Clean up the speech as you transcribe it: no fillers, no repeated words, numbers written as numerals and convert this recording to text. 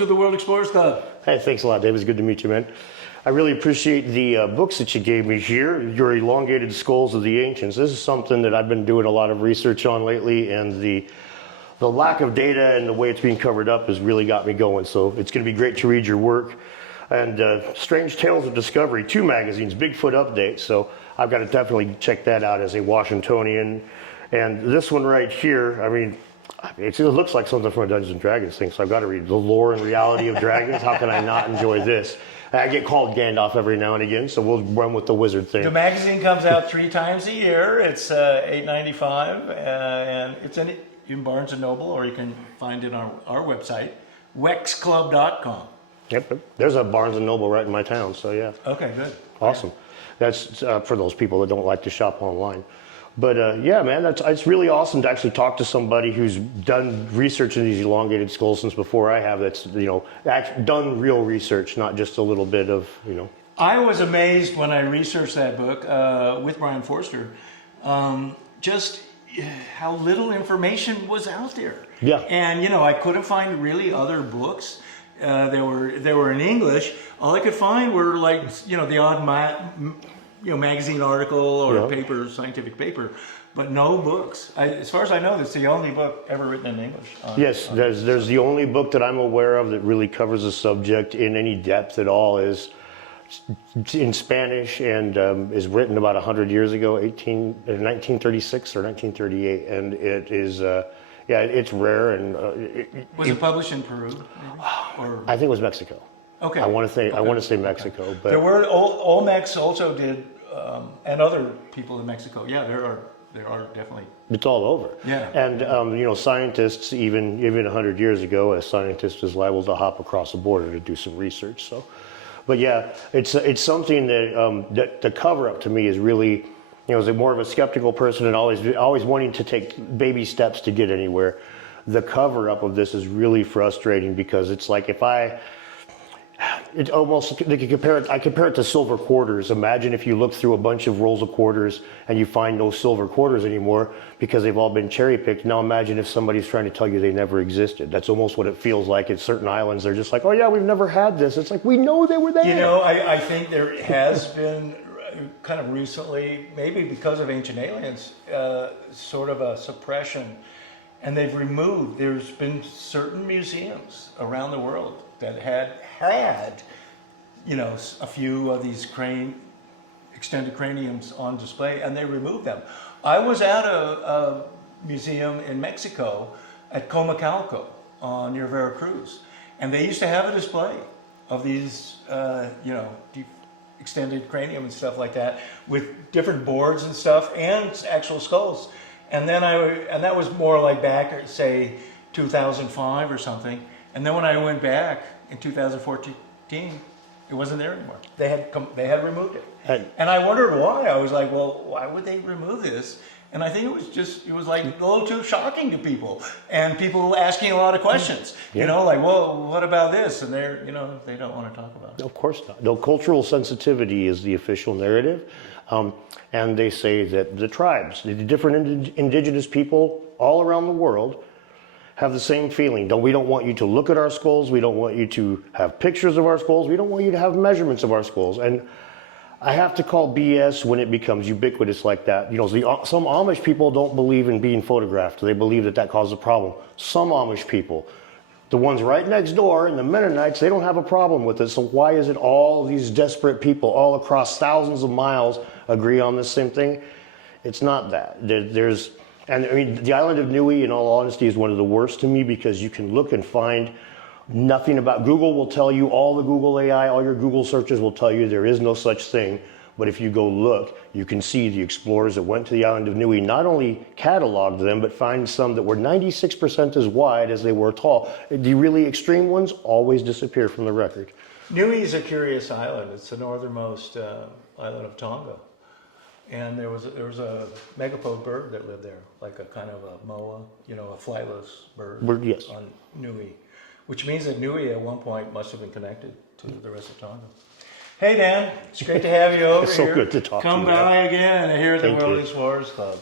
to the World Explorers Club. Hey, thanks a lot, David. It's good to meet you, man. I really appreciate the books that you gave me here, your Elongated Skulls of the Ancients. This is something that I've been doing a lot of research on lately, and the lack of data and the way it's being covered up has really got me going. So it's going to be great to read your work. And Strange Tales of Discovery, 2 magazines, Bigfoot Update. So I've got to definitely check that out as a Washingtonian. And this one right here, I mean, it looks like something from a Dungeons and Dragons thing, so I've got to read The Lore and Reality of Dragons. How can I not enjoy this? I get called Gandalf every now and again, so we'll run with the wizard thing. The magazine comes out 3 times a year. It's $8.95, and it's in Barnes & Noble, or you can find it on our website, wexclub.com. Yep, there's a Barnes & Noble right in my town, so yeah. Okay, good. Awesome. That's for those people that don't like to shop online. But yeah, man, it's really awesome to actually talk to somebody who's done research in these elongated skulls since before I have. That's, you know, done real research, not just a little bit of, you know. I was amazed when I researched that book with Brian Forster, just how little information was out there. Yeah. And, you know, I couldn't find really other books. They were in English. All I could find were, like, you know, the odd magazine article or paper, scientific paper, but no books. As far as I know, that's the only book ever written in English. Yes, there's the only book that I'm aware of that really covers the subject in any depth at all is in Spanish, and is written about 100 years ago, 1936 or 1938, and it is, yeah, it's rare. And was it published in Peru? Maybe? Or? I think it was Mexico. Okay. I want to say Mexico, okay. But there were Olmecs also did, and other people in Mexico. Yeah, there are definitely. It's all over. Yeah. And you know, scientists even 100 years ago, a scientist is liable to hop across the border to do some research. So, but yeah, it's something that that the cover up to me is really, you know, as more of a skeptical person and always wanting to take baby steps to get anywhere. The cover up of this is really frustrating because it's like I compare it to silver quarters. Imagine if you look through a bunch of rolls of quarters and you find no silver quarters anymore because they've all been cherry picked. Now imagine if somebody's trying to tell you they never existed. That's almost what it feels like at certain islands. They're just like, oh yeah, we've never had this. It's like, we know they were there. You know, I think there has been kind of recently, maybe because of Ancient Aliens, sort of a suppression. And there's been certain museums around the world that had, you know, a few of these extended craniums on display, and they removed them. I was at a museum in Mexico at Comacalco near Veracruz, and they used to have a display of these, you know, extended cranium and stuff like that with different boards and stuff and actual skulls. And then that was more like back, say, 2005 or something. And then when I went back in 2014, it wasn't there anymore. They had removed it. And I wondered why. I was like, well, why would they remove this? And I think it was like a little too shocking to people, and people asking a lot of questions. Yeah. You know, like, well, what about this? And they don't want to talk about it. Of course not. No, cultural sensitivity is the official narrative. And they say that the tribes, the different indigenous people all around the world have the same feeling. We don't want you to look at our skulls. We don't want you to have pictures of our skulls. We don't want you to have measurements of our skulls. And I have to call BS when it becomes ubiquitous like that. You know, some Amish people don't believe in being photographed. They believe that causes a problem. Some Amish people, the ones right next door and the Mennonites, they don't have a problem with it. So why is it all these desperate people all across thousands of miles agree on the same thing? It's not that. And I mean, the island of Niue, in all honesty, is one of the worst to me because you can look and find nothing about. Google will tell you, all the Google AI, all your Google searches will tell you there is no such thing. But if you go look, you can see the explorers that went to the island of Niue not only cataloged them, but find some that were 96% as wide as they were tall. The really extreme ones always disappear from the record. Niue is a curious island. It's the northernmost island of Tonga. And there was a megapode bird that lived there, like a kind of a moa, you know, a flightless bird. Yes. On Niue, which means that Niue at one point must have been connected to the rest of Tonga. Hey Dan, it's great to have you over it's here. So good to talk Come to you. by again here at the World Explorers Club.